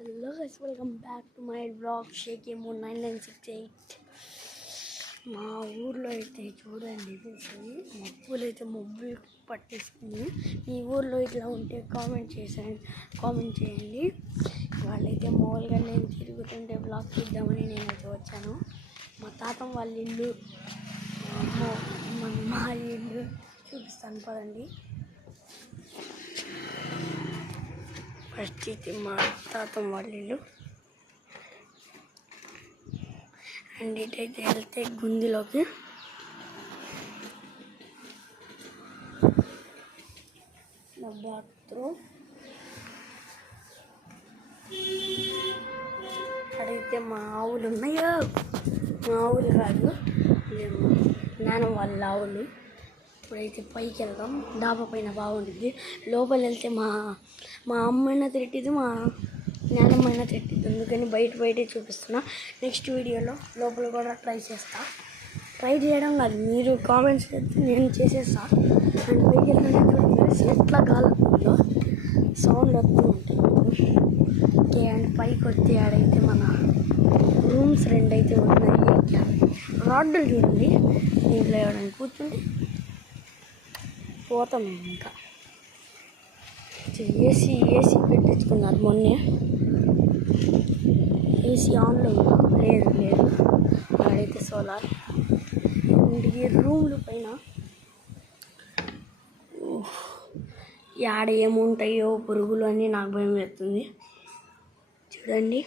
Hello guys, welcome back to my blog షేకేమో 9968. మా ఊర్లో అయితే చూడండి, మబ్బులు అయితే మబ్బులు పట్టేసుకుని. మీ ఊర్లో ఇట్లా ఉంటే కామెంట్ చేయండి. వాళ్ళైతే మామూలుగా నేను తిరుగుతుంటే బ్లాగ్ చూద్దామని నేనైతే వచ్చాను. మా తాతం వాళ్ళ ఇల్లు, మా ఇల్లు చూపిస్తాను పదండి. ఫస్ట్ అయితే మా తాతం వాళ్ళ ఇల్లు, అండ్ ఇటైతే వెళ్తే గుందిలోకి నా బాత్రూమ్. అడైతే మా ఆవులు ఉన్నాయో, మా ఆవులు కాదు, నాన్న వాళ్ళ ఆవులు. ఇప్పుడైతే పైకి వెళ్దాం. డాబా పైన బాగుంటుంది. లోపల వెళ్తే మా అమ్మైనా తిట్టిద్ది, మా నాన్నమ్మైనా తిట్టిద్ది. అందుకని బయటే చూపిస్తున్నా. నెక్స్ట్ వీడియోలో లోపల కూడా ట్రై చేయడం కాదు, మీరు కామెంట్స్ చేస్తే నేను చేసేస్తా. అండ్ పైకి వెళ్తే ఎట్లా గాలుతుందో సౌండ్ వస్తూ ఉంటుంది. ఓకే, అండ్ పైకి వస్తే ఆడైతే మన రూమ్స్ 2 అయితే ఉన్నాయి. రాడ్డులు చూడండి, దీంట్లో ఎవరైనా కూర్చుంటే పోతాం మేము. ఇంకా ఏసీ పెట్టించుకున్నారు మొన్నే. ఏసీ ఆన్లో లేదు. ఆడైతే సోలార్. ఈ రూమ్ల పైన ఆడ ఏముంటాయో పురుగులు అని నాకు భయం వేస్తుంది. చూడండి,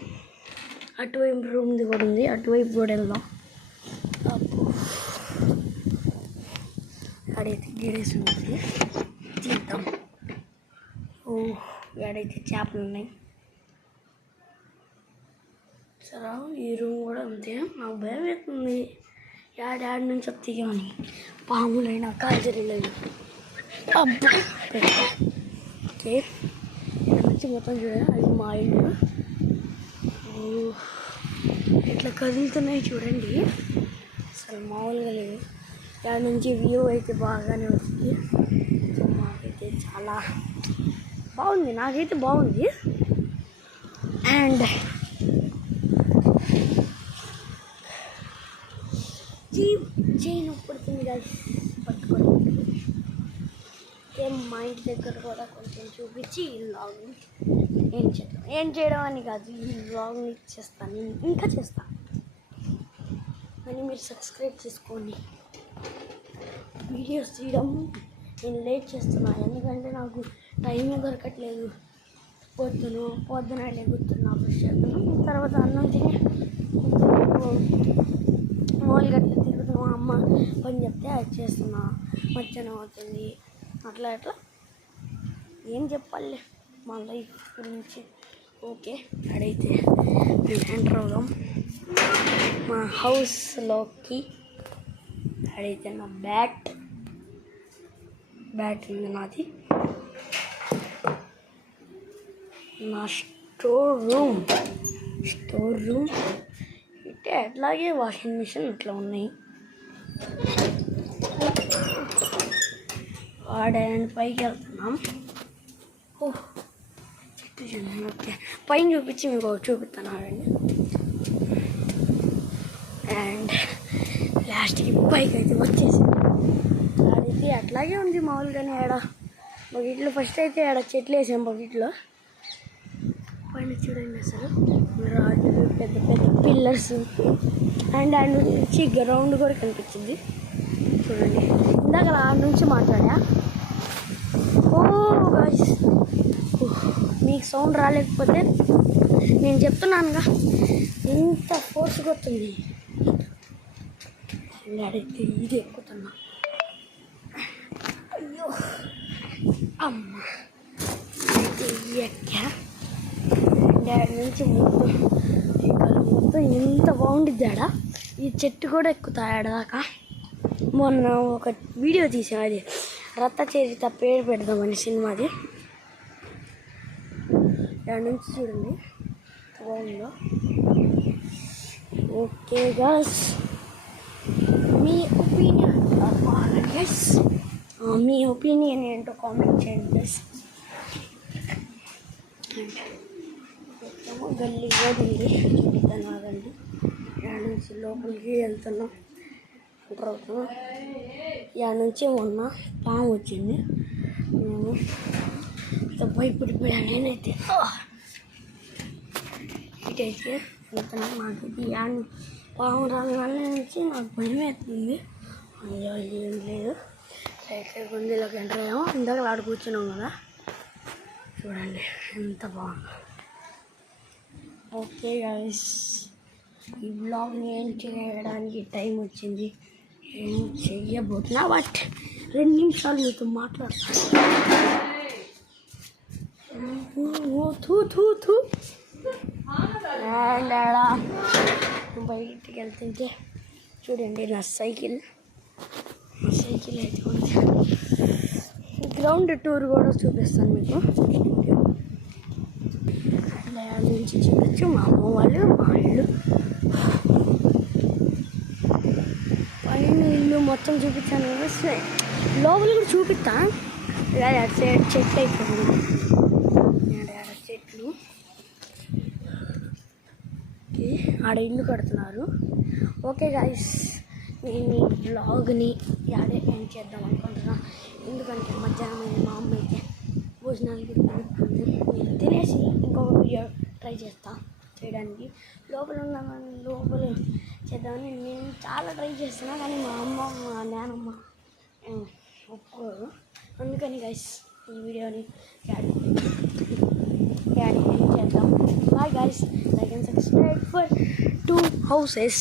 అటువైపు రూమ్ది కూడా ఉంది, అటువైపు కూడా వెళ్దాం. ఆడైతే గిడేసి ఉంటుంది, తీద్దాం. ఆడైతే చేపలు ఉన్నాయి. సరే, ఈ రూమ్ కూడా అంతే. నాకు భయం అవుతుంది, ఆడి నుంచి తీయమని. పాములైనా కాల్చరీలు అబ్బా. ఓకే, నుంచి మొత్తం చూడండి, అది మా ఇల్లు. ఇట్లా కదులుతున్నాయి చూడండి, అసలు మామూలుగా లేదు. దాని నుంచి వ్యూ అయితే బాగానే వస్తుంది. మాకైతే చాలా బాగుంది, నాకైతే బాగుంది. అండ్ చైన్ పడుతుంది కదా, పట్టుకోండి. మా ఇంటి దగ్గర కూడా కొంచెం చూపించి ఈ వ్లాగ్ని ఏం చేయడం అని కాదు, ఈ వ్లాగ్ని చేస్తాను, ఇంకా చేస్తాను. అని మీరు సబ్స్క్రైబ్ చేసుకోండి. వీడియోస్ తీయడం నేను లేట్ చేస్తున్నాను, ఎందుకంటే నాకు టైమే దొరకట్లేదు. పొద్దున లెగుతున్నా, బ్రష్ చేస్తున్నాను, తర్వాత అన్నం తిని మామూలుగా అట్లా తిరుగుతున్నా. అమ్మ పని చెప్తే అది చేస్తున్నా, మధ్యాహ్నం అవుతుంది. అట్లా ఏం చెప్పాలి మా లైఫ్ గురించి. ఓకే, అడైతే మేము ఎంటర్ అవుదాం మా హౌస్లోకి. అడైతే నా బ్యాట్ ఉంది నాది. నా స్టోర్ రూమ్ ఇటే అట్లాగే వాషింగ్ మిషన్ ఇట్లా ఉన్నాయి. ఆడని పైకి వెళ్తున్నాం. చెట్టు చూడండి. ఓకే, పైన చూపించి మీకు చూపిస్తాను ఆడండి. అండ్ లాస్ట్కి పైకి అయితే వచ్చేసింది. ఆడైతే అట్లాగే ఉంది మామూలుగానే. బకెట్లో ఫస్ట్ అయితే చెట్లు వేసాం బకెట్లో. పైన చూడండి, అసలు రాడ్లు, పెద్ద పిల్లర్స్, అండ్ ఆడ నుంచి గ్రౌండ్ కూడా కనిపించింది చూడండి. ఇందాక ఆడ నుంచి మాట్లాడా. గాయ్స్, మీకు సౌండ్ రాలేకపోతే నేను చెప్తున్నానుగా, ఎంత ఫోర్స్గా వస్తుంది. ఆడైతే ఇది ఎక్కుతున్నా. అయ్యో అమ్మ, అయితే ఎక్కా. డాడీ నుంచి మొత్తం ఎంత బాగుంటుంది ఆడ. ఈ చెట్టు కూడా ఎక్కుతాయి ఆడదాకా. మొన్న ఒక వీడియో తీసాం, అది రక్తచరిత పేరు పెడదామని సినిమాది. దాని నుంచి చూడండి బాగుందో. ఓకే గాయ్స్, మీ ఒపీనియన్ ఏంటో కామెంట్ చేయండి గైస్. గల్లీ కూడా ఉంది, చూపిస్తాను ఆగండి. ఇక్కడ నుంచి లోపలికి వెళ్తున్నాం. తర్వాత ఇక్కడ నుంచి మొన్న పాము వచ్చింది, మేము భయపడిపోయాను నేనైతే. ఇటైతే వెళ్తున్నాం. నాకు ఇది పాము రాని వల్ల నుంచి నాకు భయం అవుతుంది. అయ్యో ఏం లేదు, అయితే గుండెలోకి ఎంటర్ అయ్యాము. ఇందాక ఆడ కూర్చున్నాం కదా, చూడండి ఎంత బాగుంది. ఓకే గైస్, ఈ బ్లాగ్ని ఏం చేయడానికి టైం వచ్చింది, ఏం చెయ్యబోతున్నా. బట్ 2 నిమిషాలు మీతో మాట్లాడతాను. బయటికి వెళ్తుంటే చూడండి నా సైకిల్ అయితే ఉంది. గ్రౌండ్ టూర్ కూడా చూపిస్తాను మీకు. నుంచి చూపించు మా అమ్మ వాళ్ళు, మా ఇల్లు, పైన ఇల్లు మొత్తం చూపించాను కదా. లోపల కూడా చూపిస్తా. అటు సైడ్ చెట్లు అయిపోయింది, చెట్లు ఆడ ఇల్లు కడుతున్నారు. ఓకే గాయస్, నేను ఈ బ్లాగ్ని యాడే ఎండ్ చేద్దాం అనుకుంటున్నా. ఎందుకంటే మధ్యాహ్నం మా అమ్మ అయితే భోజనానికి నేను తినేసి ఇంకొక వీడియో ట్రై చేయడానికి. లోపల చేద్దామని నేను చాలా ట్రై చేస్తున్నా, కానీ మా అమ్మ మా నాన్నమ్మ ఒప్పుకోరు. అందుకని గైస్ ఈ వీడియోని యాడ్ చేద్దాం. Bye guys, like and subscribe for 2 houses.